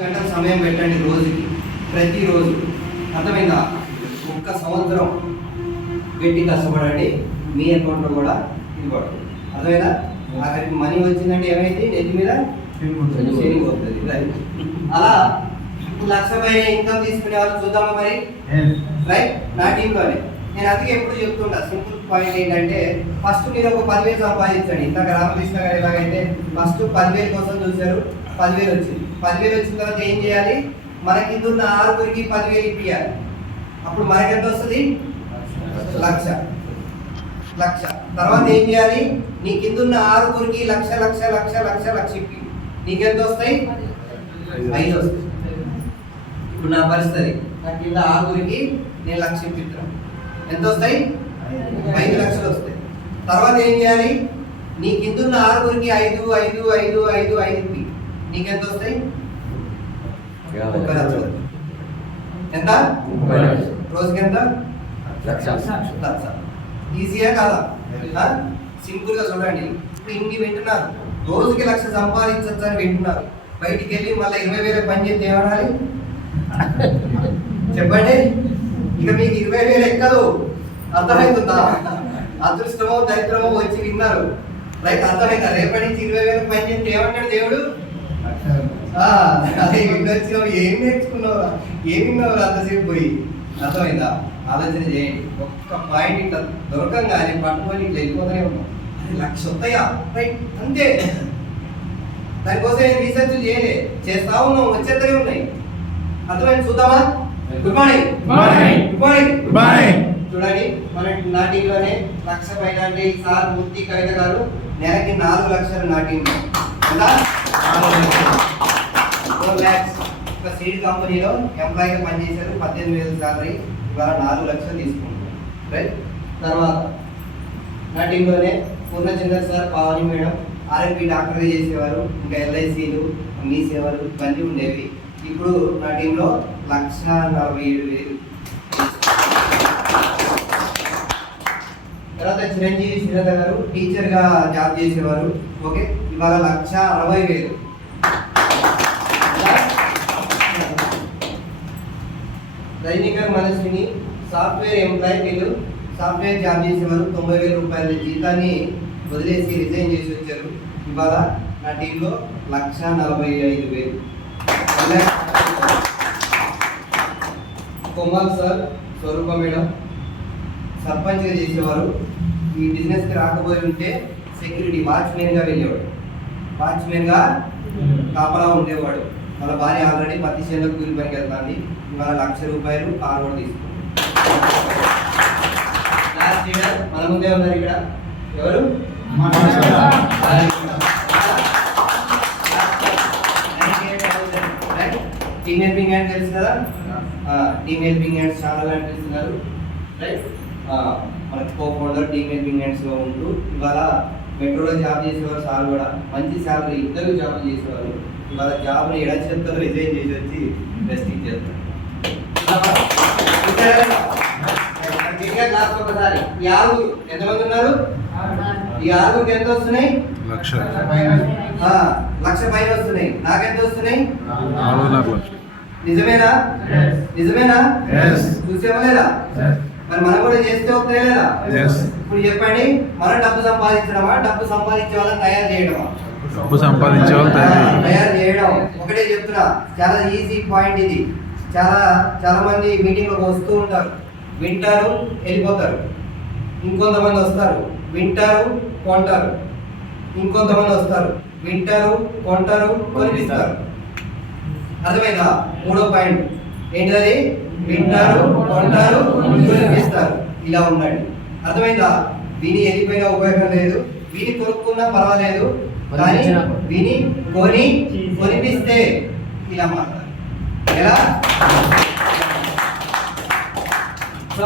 గంటల సమయం పెట్టండి రోజుకి, ప్రతిరోజు. అర్థమైందా? ఒక్క సంవత్సరం పెట్టి కష్టపడండి, మీ అకౌంట్లో కూడా ఇది పడుతుంది. అర్థమైందా? అక్కడికి మనీ వచ్చిందంటే ఏమైంది? నెత్తి మీద సేవింగ్ అవుతుంది. అలా 1,00,000 ఇన్కమ్ తీసుకునే వాళ్ళు చూద్దామా మరి? రైట్, నా టీంలోనే నేను అందుకే ఎప్పుడు చెప్తుంటా. సింపుల్ పాయింట్ ఏంటంటే, ఫస్ట్ మీరు ఒక 10,000 సంపాదించండి. ఇంత రామకృష్ణ గారు ఎలాగైతే ఫస్ట్ 10,000 కోసం చూశారు, 10,000 వచ్చింది. 10,000 వచ్చిన తర్వాత ఏం చేయాలి? మన కింద ఉన్న 6గురికి 10,000 ఇప్పియాలి. అప్పుడు మనకి ఎంత వస్తుంది? 1,00,000. తర్వాత ఏం చేయాలి? నీ కింద ఉన్న 6గురికి 1,00,000 ఇప్పి నీకెంత వస్తాయి? 5 వస్తాయి. ఇప్పుడు నా పరిస్థితి, నా కింద 6గురికి నేను 1,00,000 ఇప్పిస్తాను. ఎంత వస్తాయి? 5 లక్షలు వస్తాయి. తర్వాత ఏం చేయాలి? నీ కింద ఉన్న 6గురికి 5 ఇప్పి నీకెంత వస్తాయి? 1,00,000. ఎంత? రోజుకి ఎంత? 1,00,000. ఈజీయా కాదా? సింపుల్ గా చూడండి. ఇప్పుడు ఇన్ని వింటున్నారు, రోజుకి 1,00,000 సంపాదించచ్చు అని వింటున్నారు. బయటికి వెళ్ళి మళ్ళీ 20,000 పని చేస్తే ఏమనాలి చెప్పండి? ఇక మీకు 20,000 ఎక్కదు. అర్థమవుతుందా? అదృష్టమో దరిద్రమో వచ్చి విన్నారు. రైట్, అర్థమైందా? రేపటి నుంచి 20,000 పని చేస్తే ఏమంటాడు దేవుడు? అదే విన్నొచ్చినావు, ఏం నేర్చుకున్నావు, ఏం విన్నావు అంతసేపు పోయి. అర్థమైందా? ఆలోచన చేయండి. ఒక్క పాయింట్ ఇట్లా దొరకంగానే పట్టుకొని ఇట్లా వెళ్ళిపోతూనే ఉన్నాం. 1,00,000 వస్తాయా? రైట్, అంతే. దానికోసం ఏం రీసెర్చ్ చేయలే, చేస్తా ఉన్నాం, వచ్చేద్దరే ఉన్నాయి. అర్థమైంది? చూద్దామా? Good morning. Good morning. చూడండి, మన నా టీంలోనే 1,00,000 పైన అంటే సార్ మూర్తి కవిత గారు నెలకి 4 లక్షలు నా టీంలో. 4 lakhs. ఒక సీడ్ కంపెనీలో ఎంప్లాయీగా పనిచేశారు, 18,000 శాలరీ. ఇవాళ 4 లక్షలు తీసుకుంటారు. రైట్. తర్వాత నా టీంలోనే Purnachandra sir, Pavani madam RMP డాక్టర్గా చేసేవారు. ఇంకా ఎల్ఐసీలు, మీ సేవలు ఇవన్నీ ఉండేవి. ఇప్పుడు నా టీంలో 1,47,000. తర్వాత చిరంజీవి శ్రీలత గారు టీచర్గా జాబ్ చేసేవారు. ఓకే, ఇవాళ 1,60,000. రజనీకర్ మనస్విని సాఫ్ట్వేర్ ఎంప్లాయీ, వీళ్ళు సాఫ్ట్వేర్ జాబ్ చేసేవారు. 90,000 రూపాయల జీతాన్ని వదిలేసి రిజైన్ చేసి వచ్చారు. ఇవాళ నా టీంలో 1,45,000. కొమ్మాల్ సార్, స్వరూప మేడం సర్పంచ్గా చేసేవారు. ఈ బిజినెస్కి రాకపోయి ఉంటే సెక్యూరిటీ వాచ్మెన్గా వెళ్ళేవాడు, వాచ్మెన్గా కాపలా ఉండేవాడు. వాళ్ళ భార్య ఆల్రెడీ 10 చేనులకు కూలి పనికి వెళ్తాంది. ఇవాళ 1,00,000 రూపాయలు కారు కూడా తీసుకుంటాం. క్లాస్ లీడర్ మన ముందే ఉన్నారు ఇక్కడ. ఎవరు? టీమ్ హెల్పింగ్ హ్యాండ్ తెలుసు కదా? టీమ్ హెల్పింగ్ హ్యాండ్స్ ఛానల్ అని తెలుస్తున్నారు. రైట్, మన కో ఫౌండర్ టీమ్ హెల్పింగ్ హ్యాండ్స్లో ఉంటూ ఇవాళ మెట్రోలో జాబ్ చేసేవారు. సార్ కూడా మంచి శాలరీ, ఇద్దరు జాబ్ చేసేవారు. ఇవాళ జాబ్ని ఎడచెప్తో రిజైన్ చేసి వచ్చి బెస్ట్ ఇచ్చేస్తారు. క్లాస్ ఒకసారి ఈ 6 ఎంతమంది ఉన్నారు? ఈ 6కి ఎంత వస్తున్నాయి? 1,00,000 పైన వస్తున్నాయి. నాకెంత వస్తున్నాయి? నిజమేనా? చూసేవలేదా? మరి మనం కూడా చేస్తే వస్తాయి లేదా? ఇప్పుడు చెప్పండి, మనం డబ్బు సంపాదించడమా, డబ్బు సంపాదించే వాళ్ళని తయారు చేయడమా? డబ్బు సంపాదించే వాళ్ళు తయారు చేయడం. ఒకటే చెప్తున్నా, చాలా ఈజీ పాయింట్ ఇది. చాలా మంది మీటింగ్లోకి వస్తూ ఉంటారు, వింటారు, వెళ్ళిపోతారు. ఇంకొంతమంది వస్తారు, వింటారు, కొంటారు. ఇంకొంతమంది వస్తారు, వింటారు, కొంటారు, కొనిపిస్తారు. అర్థమైందా? 3వ పాయింట్ ఏంటిది? వింటారు, కొంటారు, కొనిపిస్తారు. ఇలా ఉండండి. అర్థమైందా? విని వెళ్ళిపోయినా ఉపయోగం లేదు, విని కొనుక్కున్నా పర్వాలేదు, కానీ విని కొనిపిస్తే ఇలా మాట్లాడాలి. ఎలా?